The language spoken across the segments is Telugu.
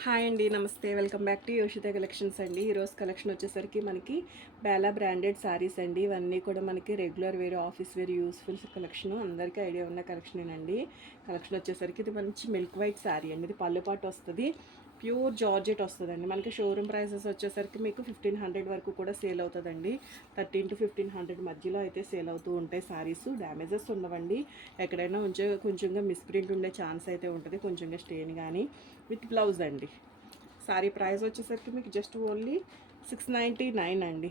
హాయ్ అండి, నమస్తే. వెల్కమ్ బ్యాక్ టు యోషిత కలెక్షన్స్ అండి. ఈరోజు కలెక్షన్ వచ్చేసరికి మనకి బేలా బ్రాండెడ్ శారీస్ అండి. ఇవన్నీ కూడా మనకి regular wear, office wear useful collection. అందరికీ ఐడియా ఉన్న కలెక్షనేనండి. కలెక్షన్ వచ్చేసరికి ఇది మంచి మిల్క్ వైట్ శారీ అండి. ఇది పళ్ళు పాటు వస్తుంది, ప్యూర్ జార్జెట్ వస్తుందండి. మనకి షోరూమ్ ప్రైసెస్ వచ్చేసరికి మీకు 1500 వరకు కూడా సేల్ అవుతుందండి. 13 to 1500 మధ్యలో అయితే సేల్ అవుతూ ఉంటాయి శారీస్. డ్యామేజెస్ ఉండవండి. ఎక్కడైనా కొంచెంగా మిస్ప్రింట్ ఉండే ఛాన్స్ అయితే ఉంటుంది, కొంచెంగా స్టెయిన్ కానీ. విత్ బ్లౌజ్ అండి. సారీ ప్రైస్ వచ్చేసరికి మీకు జస్ట్ ఓన్లీ 699 అండి.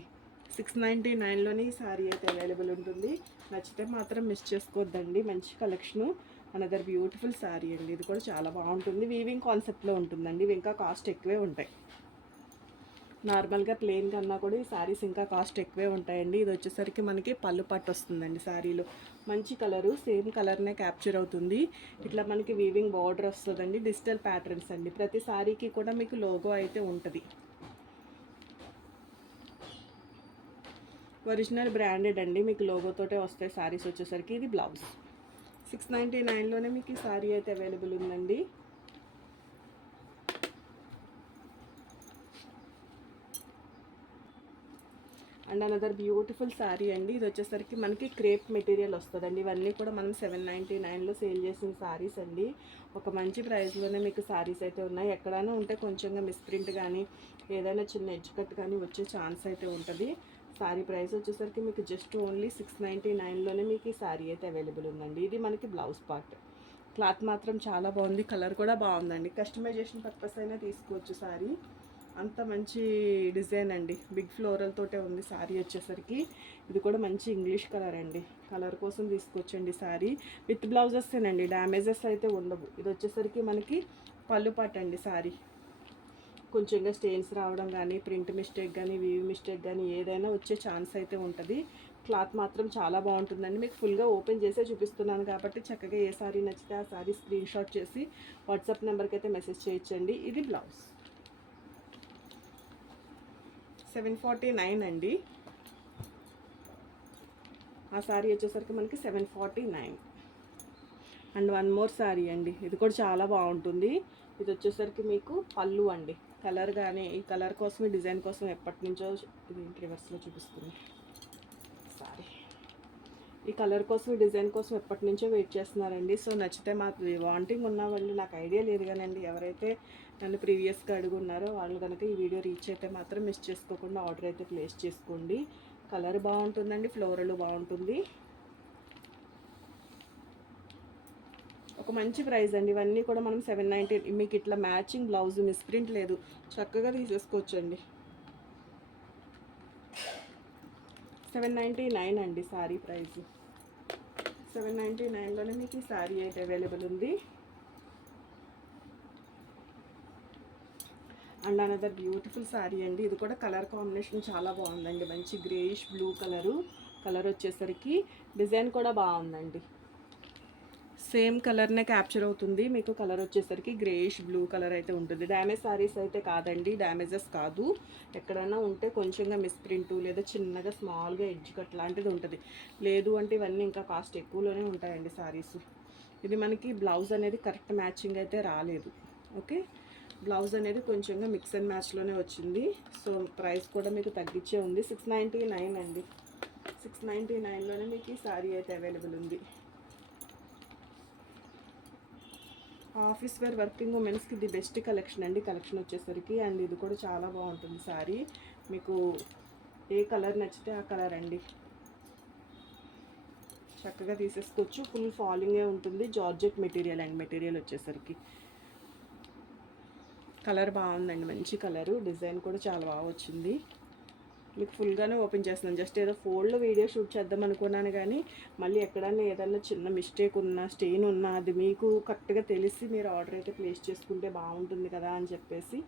699లోని ఈ సారీ అయితే అవైలబుల్ ఉంటుంది. నచ్చితే మాత్రం మిస్ చేసుకోవద్దండి. మంచి కలెక్షను. అనదర్ బ్యూటిఫుల్ సారీ అండి. ఇది కూడా చాలా బాగుంటుంది. వీవింగ్ కాన్సెప్ట్లో ఉంటుందండి. ఇవి ఇంకా కాస్ట్ ఎక్కువే ఉంటాయి. నార్మల్గా ప్లెయిన్ కన్నా కూడా ఈ శారీస్ ఇంకా కాస్ట్ ఎక్కువే ఉంటాయండి. ఇది వచ్చేసరికి మనకి పళ్ళు పట్టు వస్తుందండి. శారీలో మంచి కలరు, సేమ్ కలర్నే క్యాప్చర్ అవుతుంది. ఇట్లా మనకి వీవింగ్ బార్డర్ వస్తుందండి. డిజిటల్ ప్యాటర్న్స్ అండి. ప్రతి శారీకి కూడా మీకు లోగో అయితే ఉంటుంది. ఒరిజినల్ బ్రాండెడ్ అండి. మీకు లోగోతోటే వస్తాయి శారీస్ వచ్చేసరికి. ఇది బ్లౌజ్. 699లోనే మీకు ఈ శారీ అయితే అవైలబుల్ ఉందండి. అండ్ అనదర్ బ్యూటిఫుల్ శారీ అండి. ఇది వచ్చేసరికి మనకి క్రేప్ మెటీరియల్ వస్తుందండి. ఇవన్నీ కూడా మనం 799లో సేల్ చేసిన శారీస్ అండి. ఒక మంచి ప్రైస్లోనే మీకు శారీస్ అయితే ఉన్నాయి. ఎక్కడైనా ఉంటే కొంచెంగా మిస్ప్రింట్ కానీ ఏదైనా చిన్న ఎడ్జ్ కట్ కానీ వచ్చే ఛాన్స్ అయితే ఉంటుంది. శారీ ప్రైస్ వచ్చేసరికి మీకు జస్ట్ ఓన్లీ 699లోనే మీకు ఈ శారీ అయితే అవైలబుల్ ఉందండి. ఇది మనకి బ్లౌజ్ పార్ట్. క్లాత్ మాత్రం చాలా బాగుంది, కలర్ కూడా బాగుందండి. కస్టమైజేషన్ పర్పస్ అయినా తీసుకోవచ్చు శారీ. అంత మంచి డిజైన్ అండి. బిగ్ ఫ్లోరల్ తోటే ఉంది శారీ వచ్చేసరికి. ఇది కూడా మంచి ఇంగ్లీష్ కలర్ అండి. కలర్ కోసం తీసుకొచ్చండి శారీ. విత్ బ్లౌజెస్సేనండి, డ్యామేజెస్ అయితే ఉండవు. ఇది వచ్చేసరికి మనకి పళ్ళు పాట అండి. శారీ కొంచెంగా స్టెయిన్స్ రావడం కానీ, ప్రింట్ మిస్టేక్ కానీ, వీవ్ మిస్టేక్ కానీ ఏదైనా వచ్చే ఛాన్స్ అయితే ఉంటుంది. క్లాత్ మాత్రం చాలా బాగుంటుందండి. మీకు ఫుల్గా ఓపెన్ చేసే చూపిస్తున్నాను కాబట్టి చక్కగా ఏ శారీ నచ్చితే ఆ శారీ స్క్రీన్ షాట్ చేసి వాట్సాప్ నెంబర్కి అయితే మెసేజ్ చేయొచ్చండి. ఇది బ్లౌజ్. 749 అండి. ఆ శారీ వచ్చేసరికి మనకి 749. అండ్ వన్ మోర్ శారీ అండి. ఇది కూడా చాలా బాగుంటుంది. ఇది వచ్చేసరికి మీకు పళ్ళు అండి. కలర్ కానీ ఈ కలర్ కోసం, ఈ డిజైన్ కోసం ఎప్పటి నుంచో ఇది రివర్స్లో చూపిస్తుంది సారీ. ఈ కలర్ కోసం, ఈ డిజైన్ కోసం ఎప్పటి నుంచో వెయిట్ చేస్తున్నారండి. సో నచ్చితే మాకు వాంటింగ్ ఉన్న వాళ్ళు, నాకు ఐడియా లేదు కానండి, ఎవరైతే నన్ను ప్రీవియస్గా అడుగున్నారో వాళ్ళు కనుక ఈ వీడియో రీచ్ అయితే మాత్రం మిస్ చేసుకోకుండా ఆర్డర్ అయితే ప్లేస్ చేసుకోండి. కలర్ బాగుంటుందండి, ఫ్లోరల్ బాగుంటుంది. ఒక మంచి ప్రైస్ అండి. ఇవన్నీ కూడా మనం 790. మీకు ఇట్లా మ్యాచింగ్ బ్లౌజ్ మిస్ప్రింట్ లేదు, చక్కగా తీసేసుకోవచ్చండి. 799 అండి శారీ ప్రైస్. 799లోనే మీకు ఈ శారీ అయితే అవైలబుల్ ఉంది. అండ్ అనదర్ బ్యూటిఫుల్ శారీ అండి. ఇది కూడా కలర్ కాంబినేషన్ చాలా బాగుందండి. మంచి గ్రేయిష్ బ్లూ కలర్ వచ్చేసరికి డిజైన్ కూడా బాగుందండి. సేమ్ కలర్నే క్యాప్చర్ అవుతుంది. మీకు కలర్ వచ్చేసరికి గ్రేయిష్ బ్లూ కలర్ అయితే ఉంటుంది. డ్యామేజ్ శారీస్ అయితే కాదండి, డ్యామేజెస్ కాదు. ఎక్కడైనా ఉంటే కొంచెంగా మిస్ప్రింట్ లేదా చిన్నగా స్మాల్గా ఎడ్జ్ కట్ లాంటిది ఉంటుంది. లేదు అంటే ఇవన్నీ ఇంకా కాస్ట్ ఎక్కువలోనే ఉంటాయండి శారీస్. ఇది మనకి బ్లౌజ్ అనేది కరెక్ట్ మ్యాచింగ్ అయితే రాలేదు. ఓకే, బ్లౌజ్ అనేది కొంచెంగా మిక్స్ అండ్ మ్యాచ్లోనే వచ్చింది. సో ప్రైస్ కూడా మీకు తగ్గించే ఉంది. 699 అండి. 699లోనే మీకు ఈ శారీ అయితే అవైలబుల్ ఉంది. ఆఫీస్ వేర్ వర్కింగ్ ఉమెన్స్కి ఇది బెస్ట్ కలెక్షన్ అండి. కలెక్షన్ వచ్చేసరికి అండ్ ఇది కూడా చాలా బాగుంటుంది శారీ. మీకు ఏ కలర్ నచ్చితే ఆ కలర్ అండి, చక్కగా తీసేసుకోవచ్చు. ఫుల్ ఫాలింగే ఉంటుంది. జార్జెట్ మెటీరియల్ అండ్ మెటీరియల్ వచ్చేసరికి కలర్ బాగుందండి. మంచి కలరు, డిజైన్ కూడా చాలా బాగా వచ్చింది. మీకు ఫుల్గానే ఓపెన్ చేస్తున్నాను. జస్ట్ ఏదో ఫోల్డ్లో వీడియో షూట్ చేద్దాం అనుకున్నాను కానీ మళ్ళీ ఎక్కడైనా ఏదైనా చిన్న మిస్టేక్ ఉన్నా, స్టెయిన్ ఉన్నా అది మీకు కరెక్ట్గా తెలిసి మీరు ఆర్డర్ అయితే ప్లేస్ చేసుకుంటే బాగుంటుంది కదా అని చెప్పేసి.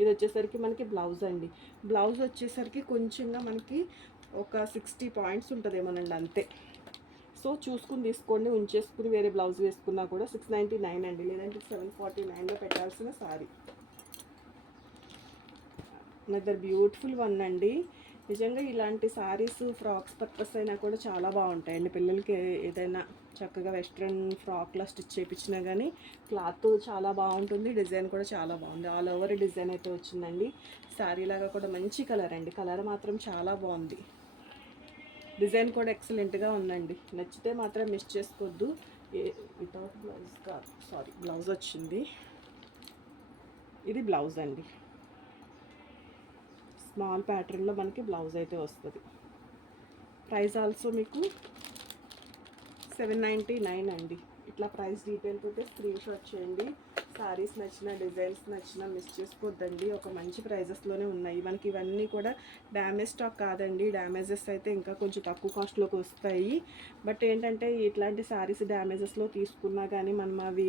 ఇది వచ్చేసరికి మనకి బ్లౌజ్ అండి. బ్లౌజ్ వచ్చేసరికి కొంచెంగా మనకి ఒక 60 పాయింట్స్ ఉంటుందేమోనండి, అంతే. సో చూసుకుని తీసుకోండి. ఉంచేసుకుని వేరే బ్లౌజ్ వేసుకున్నా కూడా 699 అండి, లేదంటే 749లో పెట్టాల్సిన సారీ. అనదర్ బ్యూటిఫుల్ వన్ అండి. నిజంగా ఇలాంటి శారీస్ ఫ్రాక్స్ పర్పస్ అయినా కూడా చాలా బాగుంటాయండి. పిల్లలకి ఏదైనా చక్కగా వెస్ట్రన్ ఫ్రాక్లో స్టిచ్ చేయించినా కానీ క్లాత్ చాలా బాగుంటుంది, డిజైన్ కూడా చాలా బాగుంది. ఆల్ ఓవర్ డిజైన్ అయితే వచ్చిందండి. శారీ లాగా కూడా మంచి కలర్ అండి, కలర్ మాత్రం చాలా బాగుంది. డిజైన్ కూడా ఎక్సలెంట్గా ఉందండి. నచ్చితే మాత్రం మిస్ చేసుకోవద్దు. వితౌట్ బ్లౌజ్ కాదు, సారీ బ్లౌజ్ వచ్చింది. ఇది బ్లౌజ్ అండి, స్మాల్ ప్యాటర్న్లో మనకి బ్లౌజ్ అయితే వస్తుంది. ప్రైస్ ఆల్సో మీకు 799 అండి. ఇట్లా ప్రైస్ డీటెయిల్ తోటే స్క్రీన్ షాట్ చేయండి. శారీస్ నచ్చిన, డిజైన్స్ నచ్చిన మిస్ చేసుకోవద్దండి. ఒక మంచి ప్రైజెస్లోనే ఉన్నాయి మనకి. ఇవన్నీ కూడా డ్యామేజ్ స్టాక్ కాదండి. డ్యామేజెస్ అయితే ఇంకా కొంచెం తక్కువ కాస్ట్లోకి వస్తాయి. బట్ ఏంటంటే ఇట్లాంటి శారీస్ డ్యామేజెస్లో తీసుకున్నా కానీ మనం అవి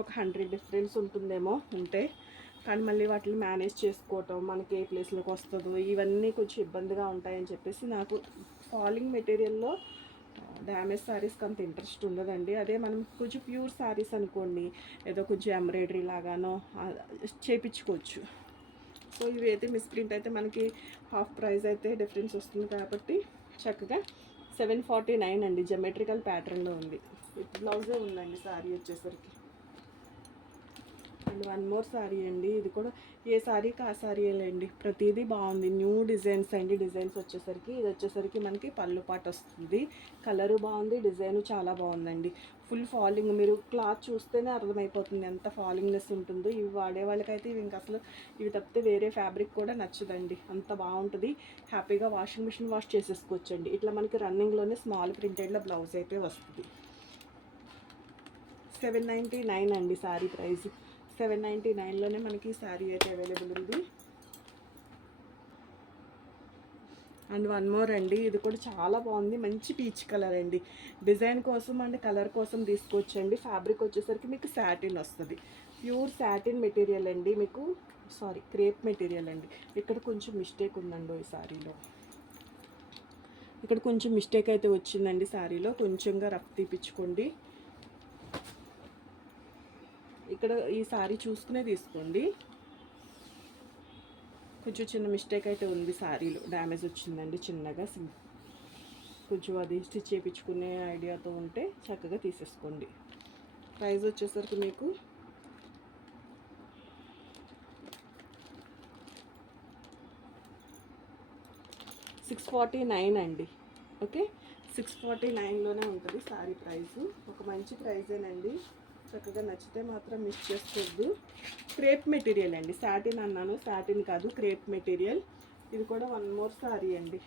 ఒక 100 డిఫరెన్స్ ఉంటుందేమో ఉంటే, కానీ మళ్ళీ వాటిని మేనేజ్ చేసుకోవటం, మనకి ఏ ప్లేస్లోకి వస్తుందో ఇవన్నీ కొంచెం ఇబ్బందిగా ఉంటాయని చెప్పేసి నాకు ఫాలింగ్ మెటీరియల్లో డ్యామేజ్ శారీస్కి అంత ఇంట్రెస్ట్ ఉండదండి. అదే మనం కొంచెం ప్యూర్ శారీస్ అనుకోండి, ఏదో కొంచెం ఎంబ్రాయిడరీ లాగానో చేయించుకోవచ్చు. సో ఇవి అయితే మిస్ప్రింట్ అయితే మనకి హాఫ్ ప్రైస్ అయితే డిఫరెన్స్ వస్తుంది కాబట్టి చక్కగా 749 అండి. జమెట్రికల్ ప్యాటర్న్లో ఉంది. విత్ బ్లౌజే ఉందండి శారీ వచ్చేసరికి. అండ్ వన్ మోర్ శారీ అండి. ఇది కూడా ఏ శారీకి ఆ శారీలేండి, ప్రతిదీ బాగుంది. న్యూ డిజైన్స్ అండి. డిజైన్స్ వచ్చేసరికి ఇది వచ్చేసరికి మనకి పళ్ళు పాటు వస్తుంది. కలరు బాగుంది, డిజైన్ చాలా బాగుందండి. ఫుల్ ఫాలింగ్, మీరు క్లాత్ చూస్తేనే అర్థమైపోతుంది ఎంత ఫాలింగ్నెస్ ఉంటుందో. ఇవి వాడే వాళ్ళకైతే ఇవి ఇంకా అసలు ఇవి తప్పితే వేరే ఫ్యాబ్రిక్ కూడా నచ్చదండి, అంత బాగుంటుంది. హ్యాపీగా వాషింగ్ మిషన్ వాష్ చేసేసుకోవచ్చండి. ఇట్లా మనకి రన్నింగ్లోనే స్మాల్ ప్రింటెడ్లో బ్లౌజ్ అయితే వస్తుంది. 799 అండి శారీ ప్రైస్. 799లోనే మనకి శారీ అయితే అవైలబుల్ ఉంది. అండ్ వన్ మోర్ అండి. ఇది కూడా చాలా బాగుంది, మంచి పీచ్ కలర్ అండి. డిజైన్ కోసం అండ్ కలర్ కోసం తీసుకోవచ్చండి. ఫ్యాబ్రిక్ వచ్చేసరికి మీకు సాటిన్ వస్తుంది. ప్యూర్ సాటిన్ మెటీరియల్ అండి. మీకు సారీ క్రేప్ మెటీరియల్ అండి. ఇక్కడ కొంచెం మిస్టేక్ ఉందండి ఈ శారీలో, ఇక్కడ కొంచెం మిస్టేక్ అయితే వచ్చిందండి శారీలో. కొంచెంగా రఫ్ తీపించుకోండి. ఇక్కడ ఈ శారీ చూసుకునే తీసుకోండి. కొంచెం చిన్న మిస్టేక్ అయితే ఉంది శారీలో, డ్యామేజ్ వచ్చిందండి చిన్నగా. కొంచెం అది స్టిచ్ చేయించుకునే ఐడియాతో ఉంటే చక్కగా తీసేసుకోండి. ప్రైస్ వచ్చేసరికి మీకు 649 అండి. ఓకే, 649లోనే ఉంటుంది శారీ ప్రైసు. ఒక మంచి ప్రైజేనండి. చక్కగా నచ్చితే మాత్రం మిస్ చేసుకోవద్దు. క్రేప్ మెటీరియల్ అండి, సాటిన్ అన్నాను, సాటిన్ కాదు, క్రేప్ మెటీరియల్. ఇది కూడా వన్ మోర్ శారీ అండి.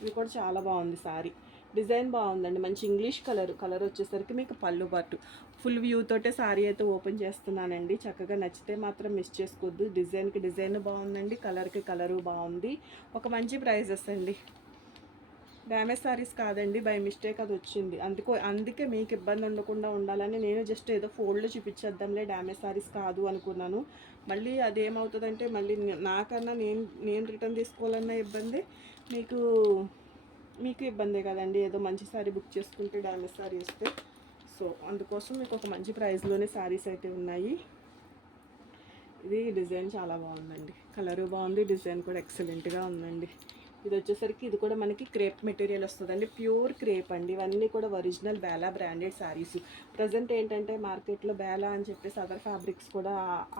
ఇది కూడా చాలా బాగుంది శారీ. డిజైన్ బాగుందండి, మంచి ఇంగ్లీష్ కలర్ వచ్చేసరికి మీకు పళ్ళు పట్టు. ఫుల్ వ్యూ తోటే శారీ అయితే ఓపెన్ చేస్తున్నానండి. చక్కగా నచ్చితే మాత్రం మిస్ చేసుకోవద్దు. డిజైన్కి డిజైన్ బాగుందండి, కలర్కి కలరు బాగుంది. ఒక మంచి ప్రైజెస్ అండి. డ్యామేజ్ శారీస్ కాదండి, బై మిస్టేక్ అది వచ్చింది. అందుకే మీకు ఇబ్బంది ఉండకుండా ఉండాలని నేను జస్ట్ ఏదో ఫోల్డ్లో చూపించేద్దాంలే, డ్యామేజ్ శారీస్ కాదు అనుకున్నాను. మళ్ళీ అదేమవుతుందంటే మళ్ళీ నాకన్నా నేను రిటర్న్ తీసుకోవాలన్న ఇబ్బంది, మీకు ఇబ్బందే కదండి. ఏదో మంచి శారీ బుక్ చేసుకుంటే డ్యామేజ్ శారీ వస్తే. సో అందుకోసం మీకు ఒక మంచి ప్రైస్లోనే శారీస్ అయితే ఉన్నాయి. ఇది డిజైన్ చాలా బాగుందండి, కలరు బాగుంది, డిజైన్ కూడా ఎక్సలెంట్గా ఉందండి. ఇది వచ్చేసరికి ఇది కూడా మనకి క్రేప్ మెటీరియల్ వస్తుందండి, ప్యూర్ క్రేప్ అండి. ఇవన్నీ కూడా original Bela branded saris. Present ఏంటంటే మార్కెట్లో బేలా అని చెప్పేసి అదర్ ఫ్యాబ్రిక్స్ కూడా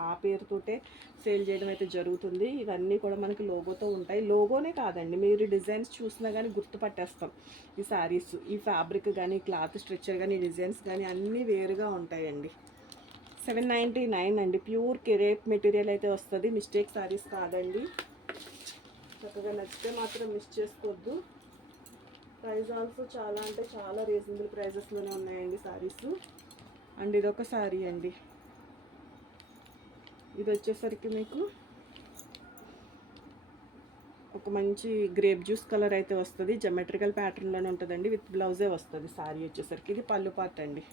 ఆ పేరుతోటే సేల్ చేయడం అయితే జరుగుతుంది. ఇవన్నీ కూడా మనకి లోగోతో ఉంటాయి. లోగోనే కాదండి, మీరు డిజైన్స్ చూసినా కానీ గుర్తుపట్టేస్తాం ఈ శారీస్. ఈ ఫ్యాబ్రిక్ కానీ, క్లాత్ స్ట్రక్చర్ కానీ, డిజైన్స్ కానీ అన్నీ వేరుగా ఉంటాయండి. 799 అండి. ప్యూర్ క్రేప్ మెటీరియల్ అయితే వస్తుంది, మిస్టేక్ శారీస్ కాదండి. చక్కగా నచ్చితే మాత్రం మిస్ చేసుకోవద్దు. ప్రైస్ ఆల్సో చాలా అంటే చాలా రీజనబుల్ ప్రైజెస్లోనే ఉన్నాయండి శారీస్. అండ్ ఇదొక శారీ అండి. ఇది వచ్చేసరికి మీకు ఒక మంచి గ్రేప్ జ్యూస్ కలర్ అయితే వస్తుంది. జమెట్రికల్ ప్యాటర్న్లోనే ఉంటుందండి, విత్ బ్లౌజే వస్తుంది శారీ వచ్చేసరికి. ఇది పళ్ళు పార్ట్ అండి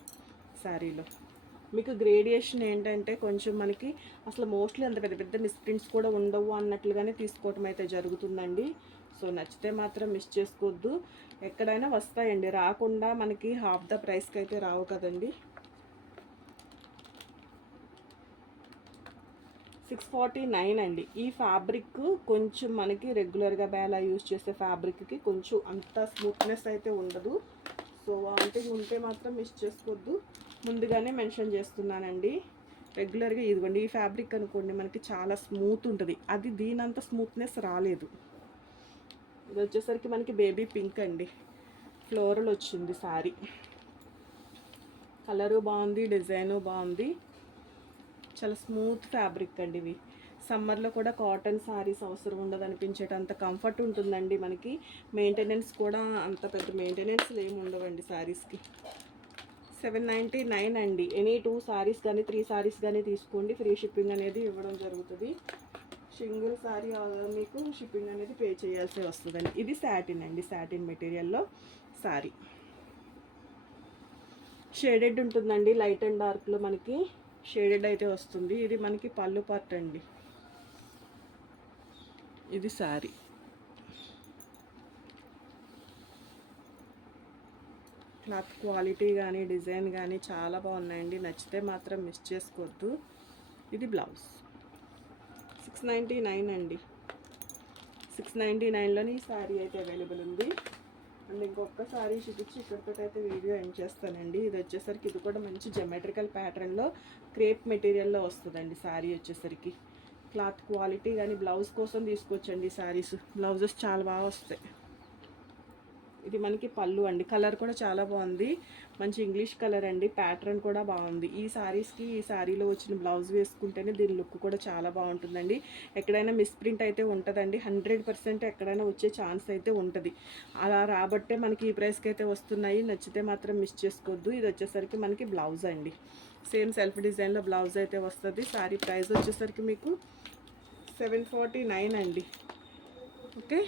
శారీలో. మీకు గ్రేడియేషన్ ఏంటంటే కొంచెం మనకి అసలు మోస్ట్లీ అంత పెద్ద పెద్ద మిస్ప్రింట్స్ కూడా ఉండవు అన్నట్లుగానే తీసుకోవటం అయితే జరుగుతుందండి. సో నచ్చితే మాత్రం మిస్ చేసుకోవద్దు. ఎక్కడైనా వస్తాయండి, రాకుండా మనకి హాఫ్ ద ప్రైస్కి అయితే రావు కదండి. 649 అండి. ఈ ఫ్యాబ్రిక్ కొంచెం మనకి రెగ్యులర్గా బేలా యూజ్ చేసే ఫ్యాబ్రిక్కి కొంచెం అంత స్మూత్నెస్ అయితే ఉండదు. సో వామిటింగ్ ఉంటే మాత్రం మిస్ చేసుకోవద్దు, ముందుగానే మెన్షన్ చేస్తున్నానండి. రెగ్యులర్గా ఇదిగోండి ఈ ఫ్యాబ్రిక్ అనుకోండి మనకి చాలా స్మూత్ ఉంటుంది, అది దీనంత స్మూత్నెస్ రాలేదు. ఇది వచ్చేసరికి మనకి బేబీ పింక్ అండి, ఫ్లోరల్ వచ్చింది శారీ. కలరు బాగుంది, డిజైను బాగుంది, చాలా స్మూత్ ఫ్యాబ్రిక్ అండి. ఇవి సమ్మర్లో కూడా కాటన్ శారీస్ అవసరం ఉండదు అనిపించేటంత కంఫర్ట్ ఉంటుందండి మనకి. మెయింటెనెన్స్ కూడా అంత పెద్ద మెయింటెనెన్స్లు ఏమి ఉండవండి శారీస్కి. 799 అండి. ఎనీ 2 శారీస్ కానీ 3 శారీస్ కానీ తీసుకోండి, ఫ్రీ షిప్పింగ్ అనేది ఇవ్వడం జరుగుతుంది. సింగిల్ శారీ మీకు షిప్పింగ్ అనేది పే చేయాల్సి వస్తుందండి. ఇది సాటిన్ అండి, సాటిన్ మెటీరియల్లో శారీ. షేడెడ్ ఉంటుందండి, లైట్ అండ్ డార్క్లో మనకి షేడెడ్ అయితే వస్తుంది. ఇది మనకి పళ్ళు పార్ట్ అండి. ఇది శారీ. క్లాత్ క్వాలిటీ కానీ డిజైన్ కానీ చాలా బాగున్నాయండి, నచ్చితే మాత్రం మిస్ చేసుకోవద్దు. ఇది బ్లౌజ్. 699 అండి. 699లోని ఈ శారీ అయితే అవైలబుల్ ఉంది. అండ్ ఇంకొక శారీ చూపించి ఇక్కడితో అయితే వీడియో ఎండ్ చేస్తానండి. ఇది వచ్చేసరికి ఇది కూడా మంచి జెమెట్రికల్ ప్యాటర్న్లో క్రేప్ మెటీరియల్లో వస్తుందండి శారీ వచ్చేసరికి. క్లాత్ క్వాలిటీ కానీ బ్లౌజ్ కోసం తీసుకొచ్చండి శారీస్, బ్లౌజెస్ చాలా బాగా వస్తాయి. ఇది మనకి పళ్ళు అండి, కలర్ కూడా చాలా బాగుంది, మంచి ఇంగ్లీష్ కలర్ అండి, ప్యాటర్న్ కూడా బాగుంది. ఈ శారీస్కి ఈ శారీలో వచ్చిన బ్లౌజ్ వేసుకుంటేనే దీని లుక్ కూడా చాలా బాగుంటుందండి. ఎక్కడైనా మిస్ప్రింట్ అయితే ఉంటుందండి, 100% ఎక్కడైనా వచ్చే ఛాన్స్ అయితే ఉంటుంది. అలా రాబట్టే మనకి ఈ ప్రైస్కి అయితే వస్తున్నాయి, నచ్చితే మాత్రం మిస్ చేసుకోవద్దు. ఇది వచ్చేసరికి మనకి బ్లౌజ్ అండి, సేమ్ సెల్ఫ్ డిజైన్లో బ్లౌజ్ అయితే వస్తుంది. శారీ ప్రైస్ వచ్చేసరికి మీకు 749 అండి. ఓకే,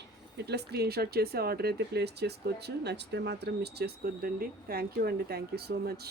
ఇట్లా స్క్రీన్ షాట్ చేసి ఆర్డర్ అయితే ప్లేస్ చేసుకోవచ్చు, నచ్చితే మాత్రం మిస్ చేసుకోవద్దండి. థ్యాంక్ యూ అండి, థ్యాంక్ యూ సో మచ్.